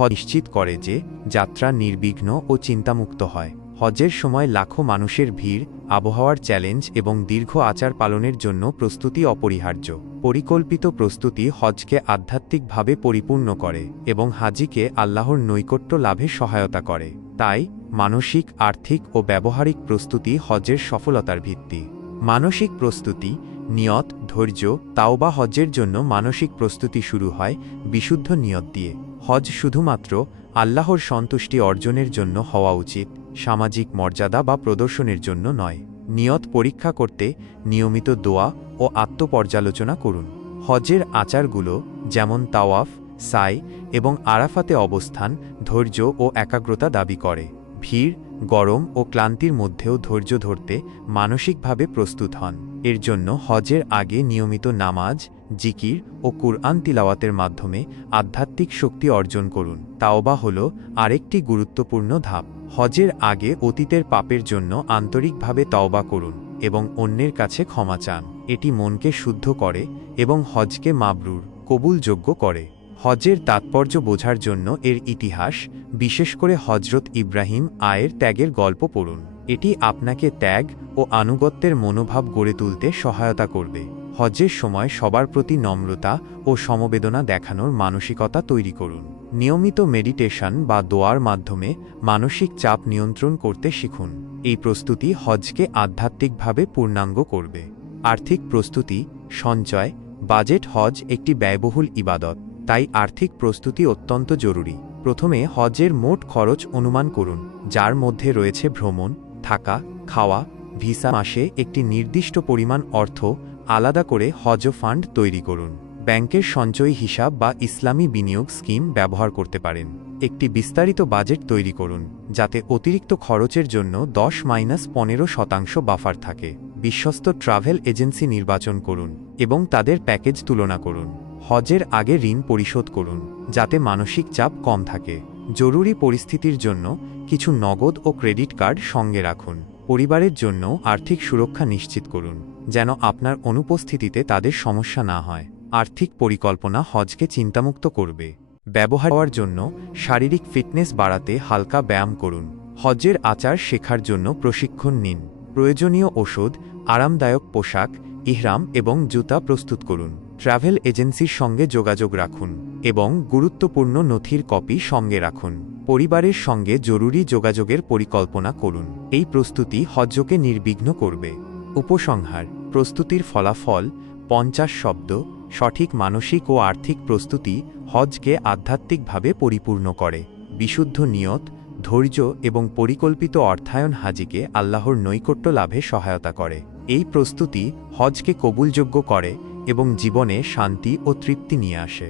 হজ নিশ্চিত করে যে যাত্রা নির্বিঘ্ন ও চিন্তামুক্ত হয়। হজের সময় লাখো মানুষের ভিড়, আবহাওয়ার চ্যালেঞ্জ এবং দীর্ঘ আচার পালনের জন্য প্রস্তুতি অপরিহার্য। পরিকল্পিত প্রস্তুতি হজকে আধ্যাত্মিকভাবে পরিপূর্ণ করে এবং হাজিকে আল্লাহর নৈকট্য লাভে সহায়তা করে। তাই মানসিক, আর্থিক ও ব্যবহারিক প্রস্তুতি হজের সফলতার ভিত্তি। মানসিক প্রস্তুতি, নিয়ত, ধৈর্য, তাওবা। হজের জন্য মানসিক প্রস্তুতি শুরু হয় বিশুদ্ধ নিয়ত দিয়ে। হজ শুধুমাত্র আল্লাহর সন্তুষ্টি অর্জনের জন্য হওয়া উচিত, সামাজিক মর্যাদা বা প্রদর্শনের জন্য নয়। নিয়ত পরীক্ষা করতে নিয়মিত দোয়া ও আত্মপর্যালোচনা করুন। হজের আচারগুলো যেমন তাওয়াফ, সাই এবং আরাফাতে অবস্থান ধৈর্য ও একাগ্রতা দাবি করে। ভিড়, গরম ও ক্লান্তির মধ্যেও ধৈর্য ধরতে মানসিকভাবে প্রস্তুত হন। এর জন্য হজের আগে নিয়মিত নামাজ, জিকির ও কুরআন তিলাওয়াতের মাধ্যমে আধ্যাত্মিক শক্তি অর্জন করুন। তাওবা হল আরেকটি গুরুত্বপূর্ণ ধাপ। হজের আগে অতীতের পাপের জন্য আন্তরিকভাবে তওবা করুন এবং অন্যের কাছে ক্ষমা চান। এটি মনকে শুদ্ধ করে এবং হজকে মাবরুর, কবুলযোগ্য করে। হজের তাৎপর্য বোঝার জন্য এর ইতিহাস, বিশেষ করে হজরত ইব্রাহিম আয়ের ত্যাগের গল্প পড়ুন। এটি আপনাকে ত্যাগ ও আনুগত্যের মনোভাব গড়ে তুলতে সহায়তা করবে। হজের সময় সবার প্রতি নম্রতা ও সমবেদনা দেখানোর মানসিকতা তৈরি করুন। নিয়মিত মেডিটেশন বা দোয়ার মাধ্যমে মানসিক চাপ নিয়ন্ত্রণ করতে শিখুন। এই প্রস্তুতি হজকে আধ্যাত্মিকভাবে পূর্ণাঙ্গ করবে। আর্থিক প্রস্তুতি, সঞ্চয়, বাজেট। হজ একটি ব্যয়বহুল ইবাদত, তাই আর্থিক প্রস্তুতি অত্যন্ত জরুরি। প্রথমে হজের মোট খরচ অনুমান করুন, যার মধ্যে রয়েছে ভ্রমণ, থাকা, খাওয়া, ভিসা। মাসে একটি নির্দিষ্ট পরিমাণ অর্থ আলাদা করে হজ ফান্ড তৈরি করুন। ব্যাংকের সঞ্চয়ী হিসাব বা ইসলামী বিনিয়োগ স্কিম ব্যবহার করতে পারেন। একটি বিস্তারিত বাজেট তৈরি করুন, যাতে অতিরিক্ত খরচের জন্য 10-15% বাফার থাকে। বিশ্বস্ত ট্রাভেল এজেন্সি নির্বাচন করুন এবং তাদের প্যাকেজ তুলনা করুন। হজের আগে ঋণ পরিশোধ করুন, যাতে মানসিক চাপ কম থাকে। জরুরি পরিস্থিতির জন্য কিছু নগদ ও ক্রেডিট কার্ড সঙ্গে রাখুন। পরিবারের জন্য আর্থিক সুরক্ষা নিশ্চিত করুন, যেন আপনার অনুপস্থিতিতে তাদের সমস্যা না হয়। আর্থিক পরিকল্পনা হজকে চিন্তামুক্ত করবে। ব্যবহার করার জন্য শারীরিক ফিটনেস বাড়াতে হালকা ব্যায়াম করুন। হজের আচার শেখার জন্য প্রশিক্ষণ নিন। প্রয়োজনীয় ওষুধ, আরামদায়ক পোশাক, ইহরাম এবং জুতা প্রস্তুত করুন। ট্রাভেল এজেন্সির সঙ্গে যোগাযোগ রাখুন এবং গুরুত্বপূর্ণ নথির কপি সঙ্গে রাখুন। পরিবারের সঙ্গে জরুরি যোগাযোগের পরিকল্পনা করুন। এই প্রস্তুতি হজকে নির্বিঘ্ন করবে। উপসংহার: প্রস্তুতির ফলাফল 50 শব্দ। সঠিক মানসিক ও আর্থিক প্রস্তুতি হজকে আধ্যাত্মিকভাবে পরিপূর্ণ করে। বিশুদ্ধ নিয়ত, ধৈর্য এবং পরিকল্পিত অর্থায়ন হাজিকে আল্লাহর নৈকট্য লাভে সহায়তা করে। এই প্রস্তুতি হজকে কবুলযোগ্য করে এবং জীবনে শান্তি ও তৃপ্তি নিয়ে আসে।